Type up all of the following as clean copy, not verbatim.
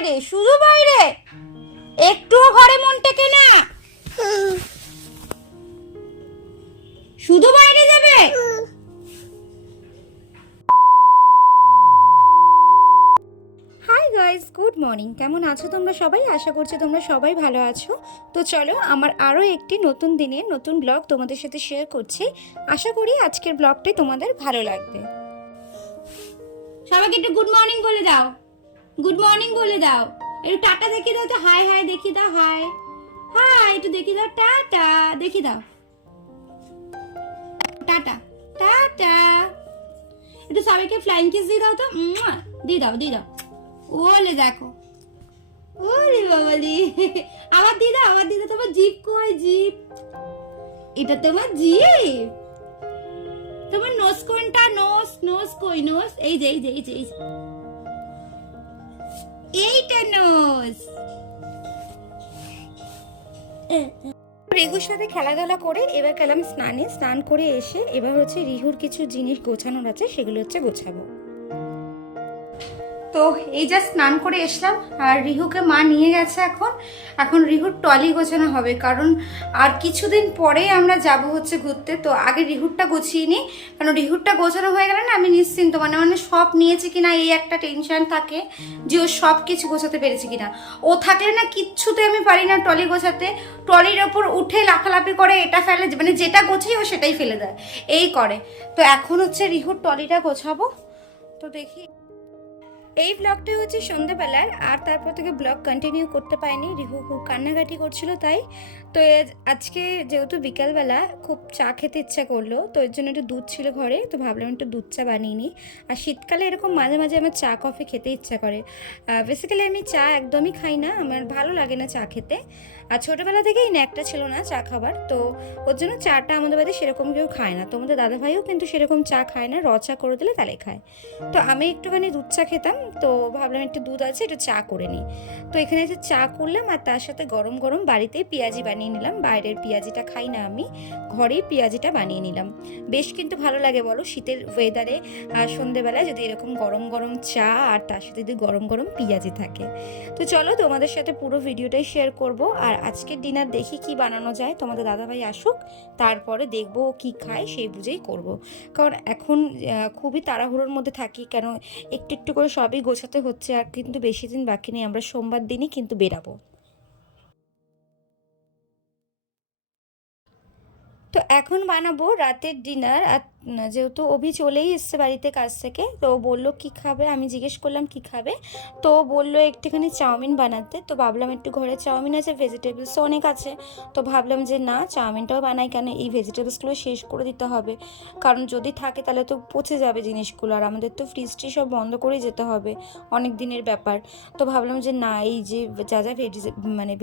বাইরে, শুধু বাইরে, একটুও ঘরে মন টেকে না, শুধু বাইরে যাবে। Hi guys, good morning. কেমন আছো তোমরা সবাই? আশা করছি তোমরা সবাই ভালো আছো। তো চলো, আমার আরও একটি নতুন দিনের নতুন ব্লগ তোমাদের সাথে শেয়ার করছি। আশা করি আজকের ব্লগটাই তোমাদের ভালো লাগবে। সবাইকে একটু গুড মর্নিং বলে দাও, গুড মর্নিং বলে দাও, একটু টাটা দেখিয়ে দাও তো, হাই হাই দেখিয়ে দাও, হাই হাই একটু দেখিয়ে দাও, টাটা দেখিয়ে দাও, টাটা টাটা, একটু সবাইকে ফ্লাইং কিস দিয়ে দাও তো, দিয়ে দাও দিয়ে দাও, ওলে দেখো, ওরে বাবালি, আবার দিয়ে দাও, আবার দিয়ে দাও। তোমার জিপ কই? জিপ, এটা তোমার জিপ। তোমার নোজ কোনটা? নোজ, নোজ কই? নোজ এই যে এই যে এই যে এইটা নোজ। রিহুর সাথে খেলাধুলা করে এবার গেলাম স্নানে। স্নান করে এসে এবার হচ্ছে রিহুর কিছু জিনিস গোছানোর আছে, সেগুলো হচ্ছে গোছাবো। তো এই যা স্নান করে এসলাম, আর রিহুকে মা নিয়ে গেছে। এখন রিহুর ট্রলি গোছানো হবে, কারণ আর কিছুদিন পরেই আমরা যাব হচ্ছে ঘুরতে। তো আগে রিহুরটা গুছিয়ে নিই, কারণ রিহুরটা গোছানো হয়ে গেলে না আমি নিশ্চিন্ত, মানে সব নিয়েছি কিনা এই একটা টেনশন থাকে যে ও সব কিছু গোছাতে পেরেছে কিনা। ও থাকলে না কিচ্ছুতে আমি পারি না ট্রলি গোছাতে। ট্রলির ওপর উঠে লাফালাফি করে, এটা ফেলে, মানে যেটা গোছাই ও সেটাই ফেলে দেয়, এই করে। তো এখন হচ্ছে রিহুর ট্রলিটা গোছাবো। তো দেখি, এই ব্লগটা হচ্ছে সন্ধ্যেবেলার, আর তারপর থেকে ব্লগ কন্টিনিউ করতে পারিনি। রিহু খুব কান্নাকাটি করছিল তাই। তো আজকে যেহেতু বিকালবেলা খুব চা খেতে ইচ্ছা করলো, তো এর জন্য একটু দুধ ছিল ঘরে, তো ভাবলাম একটু দুধ চা বানিয়ে নিই। আর শীতকালে এরকম মাঝে মাঝে আমার চা কফি খেতে ইচ্ছা করে। বেসিক্যালি আমি চা একদমই খাই না, আমার ভালো লাগে না চা খেতে। আর ছোটোবেলা থেকেই ন্যাকটা ছিল না চা খাবার, তো ওর জন্য চাটা আমাদের বাড়িতে সেরকম কেউ খায় না। তোমাদের দাদাভাইও কিন্তু সেরকম চা খায় না, র চা করে দিলে তাহলে খায়। তো আমি একটুখানি দুধ চা খেতাম, তো ভাবলাম একটু দুধ আছে একটু চা করে নিই। তো এখানে যে চা করলাম, আর তার সাথে গরম গরম বাড়িতেই পেঁয়াজি বানিয়ে নিলাম। বাইরের পেঁয়াজিটা খাই না আমি, ঘরেই পেঁয়াজিটা বানিয়ে নিলাম। বেশ কিন্তু ভালো লাগে বলো শীতের ওয়েদারে সন্ধেবেলায় যদি এরকম গরম গরম চা আর তার সাথে যদি গরম গরম পেঁয়াজি থাকে। তো চলো তোমাদের সাথে পুরো ভিডিওটাই শেয়ার করব। আর আজকের ডিনার দেখি কি বানানো যায়, তোমাদের দাদাভাই আসুক, তারপরে দেখবো কি খায় সেই বুঝেই করব। কারণ এখন খুবই তাড়াহুড়োর মধ্যে থাকি, কেন একটু একটু করে সবই গোছাতে হচ্ছে। আর কিন্তু বেশি দিন বাকি নেই, আমরা সোমবার দিনই কিন্তু বেরাবো। তো এখন বানাবো রাতের ডিনার। আর যেহেতু অভি চলেই এসছে বাড়িতে কাজ থেকে, তো বললো কি খাবে, আমি জিজ্ঞেস করলাম কি খাবে, তো বললো একটুখানি চাউমিন বানাতে। তো ভাবলাম একটু ঘরে চাউমিন আছে, ভেজিটেবলসও অনেক আছে, তো ভাবলাম যে না চাউমিনটাও বানাই, কেন এই ভেজিটেবলসগুলো শেষ করে দিতে হবে, কারণ যদি থাকে তাহলে তো পচে যাবে জিনিসগুলো, আর আমাদের তো ফ্রিজটি সব বন্ধ করেই যেতে হবে, অনেক দিনের ব্যাপার। তো ভাবলাম যে না, এই যে যা যা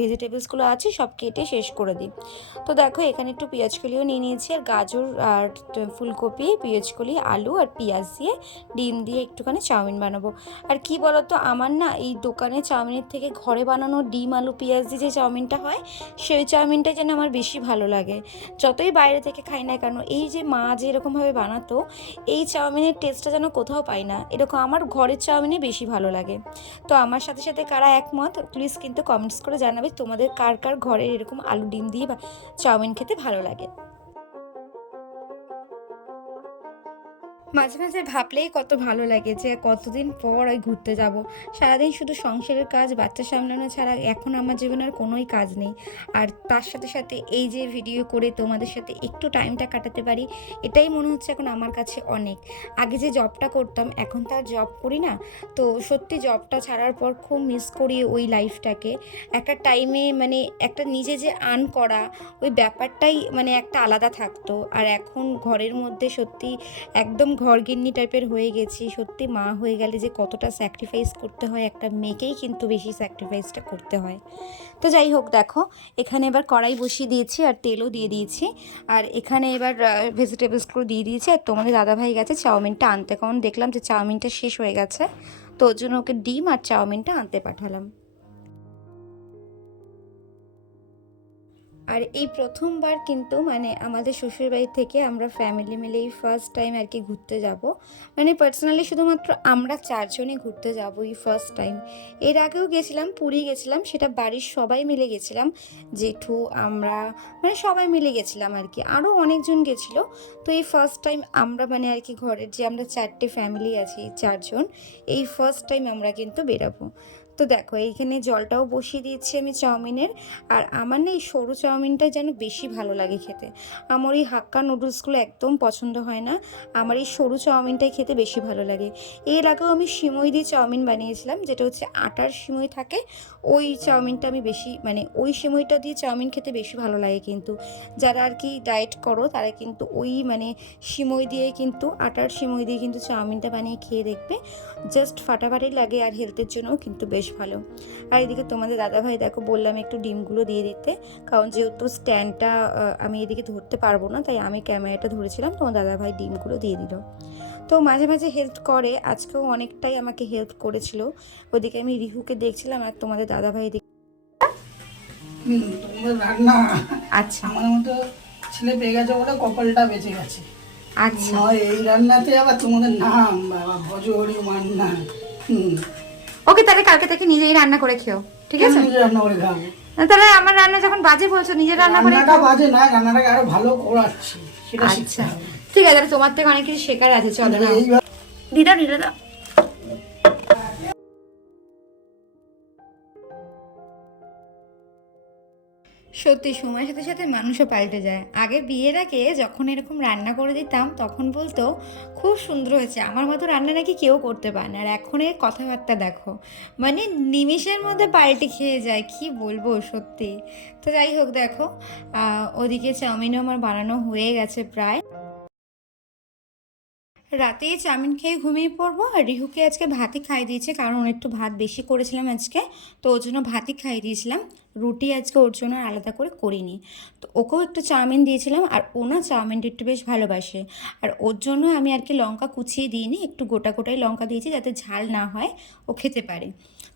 ভেজিটেবলসগুলো আছে সব কেটে শেষ করে দিই। তো দেখো এখানে একটু পেঁয়াজকলিও নিয়ে নিয়েছি, আর গাজর আর ফুলকপি, পেঁয়াজকলি, আলু আর পেঁয়াজ দিয়ে ডিম দিয়ে একটুখানি চাউমিন বানাবো। আর কি বলতো, আমার না এই দোকানে চাউমিনের থেকে ঘরে বানানো ডিম আলু পেঁয়াজ দিয়ে যে চাউমিনটা হয়, সেই চাউমিনটা যেন আমার বেশি ভালো লাগে। যতই বাইরে থেকে খাই না কেন, এই যে মা যে এরকমভাবে বানাতো, এই চাউমিনের টেস্টটা যেন কোথাও পাই না, এরকম আমার ঘরের চাউমিনই বেশি ভালো লাগে। তো আমার সাথে সাথে কারা একমত প্লিজ কিন্তু কমেন্টস করে জানাবে, তোমাদের কার কার ঘরে এরকম আলু ডিম দিয়ে চাউমিন খেতে ভালো লাগে। মাঝে মাঝে ভাবলেই কত ভালো লাগে যে কতদিন পর ওই ঘুরতে যাব। সারাদিন শুধু সংসারের কাজ, বাচ্চা সামলানো ছাড়া এখন আমার জীবনের কোনোই কাজ নেই। আর তার সাথে সাথে এই যে ভিডিও করে তোমাদের সাথে একটু টাইমটা কাটাতে পারি, এটাই মনে হচ্ছে এখন আমার কাছে অনেক। আগে যে জবটা করতাম, এখন তো আর জব করি না। তো সত্যি জবটা ছাড়ার পর খুব মিস করি ওই লাইফটাকে। একটা টাইমে মানে একটা নিজে যে আর্ন করা, ওই ব্যাপারটাই মানে একটা আলাদা থাকতো। আর এখন ঘরের মধ্যে সত্যি একদম ঘরগিন্নি টাইপের হয়ে গেছি। সত্যি মা হয়ে গেলে যে কতটা স্যাক্রিফাইস করতে হয়, একটা মেয়েকেই কিন্তু বেশি স্যাক্রিফাইসটা করতে হয়। তো যাই হোক, দেখো এখানে এবার কড়াই বসিয়ে দিয়েছি আর তেলও দিয়ে দিয়েছি। আর এখানে এবার ভেজিটেবলসগুলো দিয়ে দিয়েছি। আর তোমাদের দাদাভাই গেছে চাউমিনটা আনতে, কারণ দেখলাম যে চাউমিনটা শেষ হয়ে গেছে, তো ওর জন্য ওকে ডিম আর চাউমিনটা আনতে পাঠালাম। আর এই প্রথমবার কিন্তু মানে আমাদের শ্বশুরবাড়ি থেকে আমরা ফ্যামিলি মিলে এই ফার্স্ট টাইম আর কি ঘুরতে যাব। মানে পার্সোনালি শুধুমাত্র আমরা চারজনই ঘুরতে যাব এই ফার্স্ট টাইম। এর আগেও গেছিলাম, পুরী গেছিলাম, সেটা বাড়ির সবাই মিলে গেছিলাম, জেঠু আমরা মানে সবাই মিলে গেছিলাম আর কি, আরও অনেকজন গেছিলো। তো এই ফার্স্ট টাইম আমরা মানে আর কি ঘরের যে আমরা 4টে ফ্যামিলি আছি, 4জন, এই ফার্স্ট টাইম আমরা কিন্তু বেরাবো। তো দেখো এইখানে জলটাও বসিয়ে দিয়েছি আমি চাউমিনের। আর আমার না এই সরু চাউমিনটা যেন বেশি ভালো লাগে খেতে। আমার এই হাক্কা নুডলসগুলো একদম পছন্দ হয় না, আমার এই সরু চাউমিনটাই খেতে বেশি ভালো লাগে। এর আগেও আমি সিমই দিয়ে চাউমিন বানিয়েছিলাম, যেটা হচ্ছে আটার সিমই থাকে, ওই চাউমিনটা আমি বেশি মানে ওই সিমইটা দিয়ে চাউমিন খেতে বেশি ভালো লাগে। কিন্তু যারা আর কি ডায়েট করো তারা কিন্তু ওই মানে সিমই দিয়ে কিন্তু আটার সিমই দিয়ে কিন্তু চাউমিনটা বানিয়ে খেয়ে দেখবে, জাস্ট ফাটাফাটি লাগে আর হেলথের জন্যও কিন্তু বেশ ভালো। আর এদিকে তোমাদের দাদাভাই দেখো বললাম একটু ডিমগুলো দিয়ে দিতে, কারণ যেহেতু স্ট্যান্ডটা আমি এদিকে ধরতে পারবো না, তাই আমি ক্যামেরাটা ধরেছিলাম, তোমার দাদাভাই ডিমগুলো দিয়ে দিল। তো মাঝে মাঝে হেল্প করে, আজকেও অনেকটাই আমাকে হেল্প করেছিল। ওদিকে আমি রিহুকে দেখছিলাম আর তোমাদের দাদাভাই তোমাদের রান্না আচ্ছা আমার মতো ছেলে পেয়ে গেছে বলে কপালটা বেঁচে গেছে। আচ্ছা নয় এই রান্নাতে আবার তোমাদের নাম বাবা ভজহরি মান্না। ওকে, তাহলে কালকে থেকে নিজেই রান্না করে খেও, ঠিক আছে? নিজে রান্না করে খাবো। তাহলে আমার রান্না যখন বাজে বলছো, নিজে রান্না করে রান্নাটা বাজে না, রান্নাটাকে আরো ভালো করাচ্ছি, সেটা শিখতে আচ্ছা হবে। ঠিক আছে, তাহলে তোমার থেকে অনেক কিছু শেখার আছে, চলো না এইবার দিদা দিদা দাও। সত্যি সময়ের সাথে সাথে মানুষও পাল্টে যায়। আগে বিয়ের আগে যখন এরকম রান্না করে দিতাম তখন বলতো খুব সুন্দর হয়েছে, আমার মতো রান্না নাকি কেউ করতে পারে না। আর এখন এর কথাবার্তা দেখো, মানে নিমিষের মধ্যে পাল্টে খেয়ে যায়, কি বলবো সত্যি। তো যাই হোক দেখো, ওদিকে চাউমিনও আমার বানানো হয়ে গেছে প্রায়। রাতে চাউমিন খেয়ে ঘুমিয়ে পড়বো। আর রিহুকে আজকে ভাতই খাইয়ে দিয়েছে, কারণ একটু ভাত বেশি করেছিলাম আজকে, তো ওর জন্য ভাতই খাইয়ে দিয়েছিলাম। রুটি আজকে ওর জন্য আলাদা করে করিনি। তো ওকেও একটু চাউমিন দিয়েছিলাম, আর ও না চাউমিনটা একটু বেশ ভালোবাসে। আর ওর জন্য আমি আর কি লঙ্কা কুচিয়ে দিইনি, একটু গোটা গোটাই লঙ্কা দিয়েছি যাতে ঝাল না হয়, ও খেতে পারে।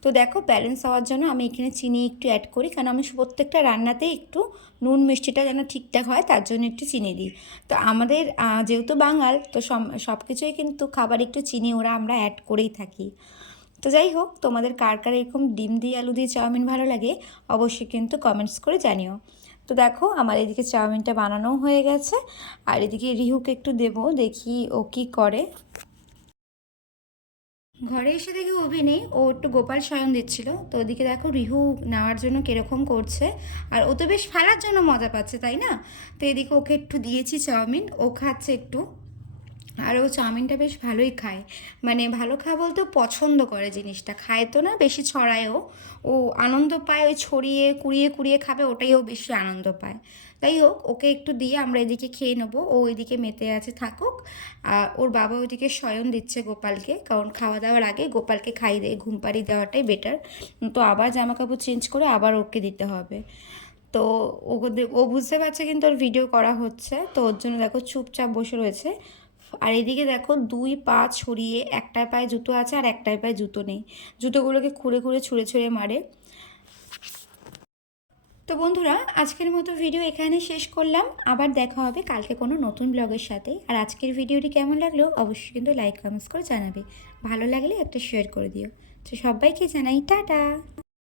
তো দেখো ব্যালেন্স হওয়ার জন্য আমি এখানে চিনি একটু অ্যাড করি, কারণ আমি প্রত্যেকটা রান্নাতে একটু নুন মিষ্টিটা যেন ঠিকঠাক হয় তার জন্য একটু চিনি দিই। তো আমাদের যেহেতু বাঙাল, তো সব কিছুই কিন্তু খাবার একটু চিনি ওরা আমরা অ্যাড করেই থাকি। তো যাই হোক, তোমাদের কার কার এরকম ডিম দিয়ে আলু দিয়ে চাউমিন ভালো লাগে অবশ্যই কিন্তু কমেন্টস করে জানিও। তো দেখো আমার এদিকে চাউমিনটা বানানোও হয়ে গেছে, আর এদিকে রিহুকে একটু দেবো, দেখি ও কী করে। ঘরে এসে দেখি অভি নেই, ও একটু গোপাল শয়ন দিচ্ছিল। তো ওদিকে দেখো রিহু নেওয়ার জন্য কীরকম করছে, আর ও তো বেশ ফেলার জন্য মজা পাচ্ছে, তাই না? তো এদিকে ওকে একটু দিয়েছি চাউমিন, ও খাচ্ছে একটু। আর ও চাউমিনটা বেশ ভালোই খায়, মানে ভালো খায় বলতে পছন্দ করে জিনিসটা, খায় তো না বেশি ছড়ায়ও, ও আনন্দ পায়, ওই ছড়িয়ে কুড়িয়ে কুড়িয়ে খাবে, ওটাই ও বেশি আনন্দ পায়। তাই হোক, ওকে একটু দিয়ে আমরা এদিকে খেয়ে নেবো, ও এদিকে মেতে আছে থাকুক। আর ওর বাবা ওইদিকে শয়ন দিচ্ছে গোপালকে, কারণ খাওয়া দাওয়ার আগে গোপালকে খাইয়ে দিয়ে ঘুম পাড়িয়ে দেওয়াটাই বেটার। তো আবার জামা কাপড় চেঞ্জ করে আবার ওকে দিতে হবে। তো ও বুঝতে পারছে কিন্তু ওর ভিডিও করা হচ্ছে, তো ওর জন্য দেখো চুপচাপ বসে রয়েছে। আর এদিকে দেখো 2 পা ছড়িয়ে, একটায় পায়ে জুতো আছে আর একটায় পায়ে জুতো নেই, জুতোগুলোকে খুঁড়ে খুঁড়ে ছুঁড়ে ছুঁড়ে মারে। তো বন্ধুরা, আজকের মতো ভিডিও এখানে শেষ করলাম, আবার দেখা হবে কালকে কোনো নতুন ব্লগের সাথে। আর আজকের ভিডিওটি কেমন লাগলো অবশ্যই কিন্তু লাইক কমেন্টস করে জানাবে, ভালো লাগলে একটা শেয়ার করে দিও। তো সবাইকে জানাই টাটা।